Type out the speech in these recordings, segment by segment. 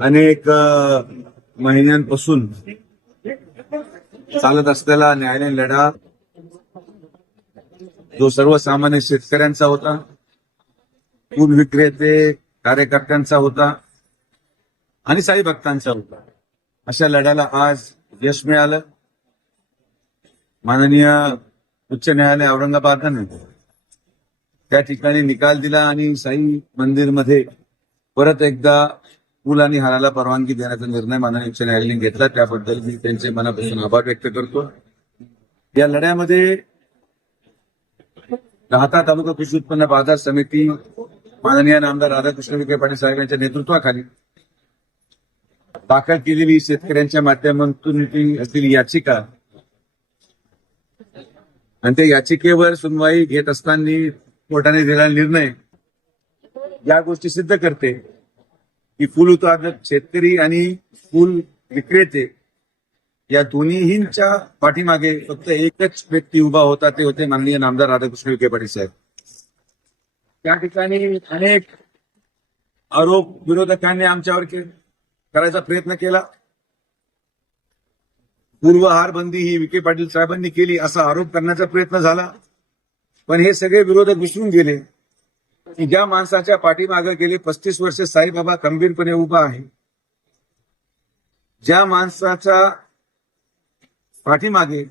अनेक महिन्यांपासून चालत असलेला न्यायालयीन लढा जो सर्वसामान्य शेतकऱ्यांचा होता दूध विक्रेते कार्यकर्त्यांचा होता आणि साई भक्तांचा होता अशा लढ्याला आज यश मिळालं माननीय उच्च न्यायालय औरंगाबादने त्या ठिकाणी निकाल दिला आणि साई मंदिरमध्ये परत एकदा पूल आणि हाराला परवानगी देण्याचा निर्णय माननीय उच्च न्यायालयाने घेतला त्याबद्दल मी त्यांचे मनापासून आभार व्यक्त करतो या लढ्यामध्ये राहता तालुका कृषी उत्पन्न बाजार समिती माननीय आमदार राधाकृष्ण विखे पाटील साहेब यांच्या नेतृत्वाखाली दाखल केलेली शेतकऱ्यांच्या माध्यमातून असलेली याचिका आणि त्या याचिकेवर सुनवाई घेत असताना कोर्टाने दिलेला निर्णय या गोष्टी सिद्ध करते की फुल उत्पादक शेतकरी आणि फुल विक्रेते या दोन्हीच्या पाठीमागे फक्त एकच व्यक्ती उभा होता ते होते माननीय नामदार राधाकृष्ण विखे पाटील साहेब त्या ठिकाणी अनेक आरोप विरोधकांनी आमच्यावर करायचा प्रयत्न केला पूर्वहार बंदी ही विखे पाटील साहेबांनी केली असा आरोप करण्याचा प्रयत्न झाला पण हे सगळे विरोधक विसरून गेले की ज्या माणसाच्या पाठीमागे गेले पस्तीस वर्ष साईबाबा खंबीरपणे उभा आहे ज्या माणसाच्या पाठीमागे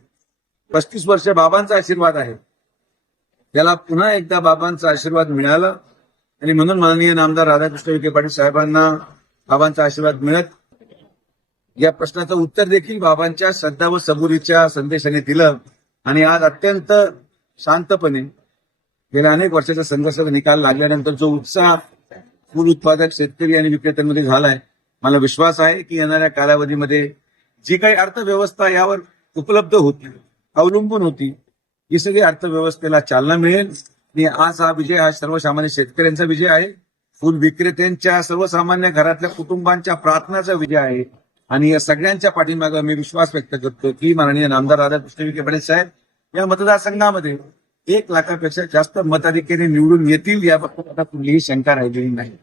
पस्तीस वर्ष बाबांचा आशीर्वाद आहे त्याला पुन्हा एकदा बाबांचा आशीर्वाद मिळाला आणि म्हणून माननीय नामदार राधाकृष्ण विखे पाटील साहेबांना बाबांचा आशीर्वाद मिळत या प्रश्नाचं उत्तर देखील बाबांच्या श्रद्धा व सबुरीच्या संदेशाने दिलं आणि आज अत्यंत शांतपणे गेल्या अनेक वर्षाचा संघर्षाचा निकाल लागल्यानंतर जो उत्साह फूल उत्पादक शेतकरी आणि विक्रेत्यांमध्ये झालाय मला विश्वास आहे की येणाऱ्या कालावधीमध्ये जी काही अर्थव्यवस्था यावर उपलब्ध होती अवलंबून होती ही सगळी अर्थव्यवस्थेला चालना मिळेल आणि आज हा विजय हा सर्वसामान्य शेतकऱ्यांचा विजय आहे फुल विक्रेत्यांच्या सर्वसामान्य घरातल्या कुटुंबांच्या प्रार्थनाचा विजय आहे आणि या सगळ्यांच्या पाठीमागे मी विश्वास व्यक्त करतो की माननीय नामदार राधाकृष्ण विखे पाटील साहेब या मतदारसंघामध्ये एक लाखापेक्षा जास्त मताधिकारी निवडून येतील याबद्दल आता कुठलीही शंका राहिलेली नाही